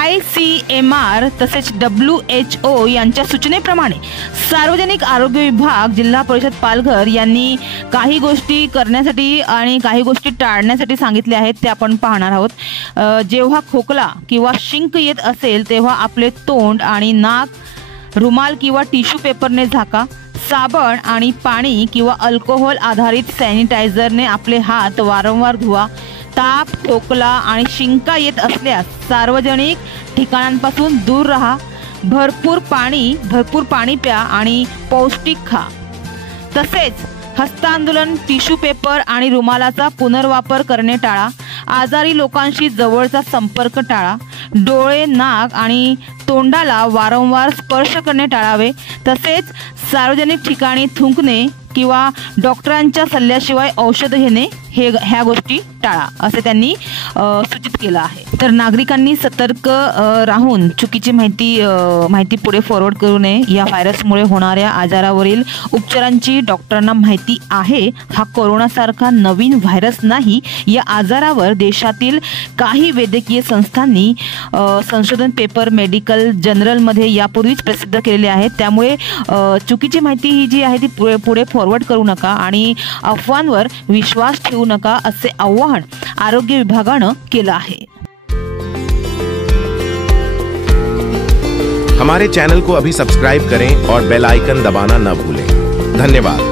ICMR तसेच WHO यांच्या सूचनेप्रमाणे सार्वजनिक आरोग्य विभाग, जिल्हा परिषद पालघर यांनी काही गोष्टी करण्यासाठी आणि काही गोष्टी टाळण्यासाठी सांगितले आहेत, ते आपण पाहणार आहोत। जेव्हा खोकला किंवा शिंक येत असेल तेव्हा आपले तोंड आणि नाक रुमाल किंवा टिश्यू पेपरने झाका। साबण आणि पाणी किंवा अल्कोहोल आधारित सॅनिटायझरने आपले हात वारंवार धुवा। ताप, खोकला आणि शिंका येत असल्यास सार्वजनिक ठिकाणांपासून दूर राहा। भरपूर पाणी प्या आणि पौष्टिक खा। तसेच हस्तांदोलन, टिश्यू पेपर आणि रुमालाचा पुनर्वापर करणे टाळा। आजारी लोकांशी जवळचा संपर्क टाळा। डोळे, नाक आणि तोंडाला वारंवार स्पर्श करणे टाळावे। तसेच सार्वजनिक ठिकाणी थुंकणे किंवा डॉक्टरांच्या सल्ल्याशिवाय औषध घेणे ह्या गोष्टी टाळा, असे त्यांनी सूचित केलं आहे। तर नागरिकांनी सतर्क राहून चुकीची माहिती पुढे फॉरवर्ड करू नये। या व्हायरसमुळे होणाऱ्या आजारावरील उपचारांची डॉक्टरांना माहिती आहे। हा कोरोनासारखा नवीन व्हायरस नाही। या आजारावर देशातील काही वैद्यकीय संस्थांनी संशोधन पेपर मेडिकल जर्नलमध्ये यापूर्वीच प्रसिद्ध केलेले आहेत। त्यामुळे चुकीची माहिती ही जी आहे ती पुढे फॉरवर्ड करू नका आणि अफवांवर विश्वास ठेवू नका, असे आवाहन आरोग्य विभागानं केलं आहे। हमारे चैनल को अभी सब्सक्राइब करें और बेल आइकन दबाना न भूलें। धन्यवाद।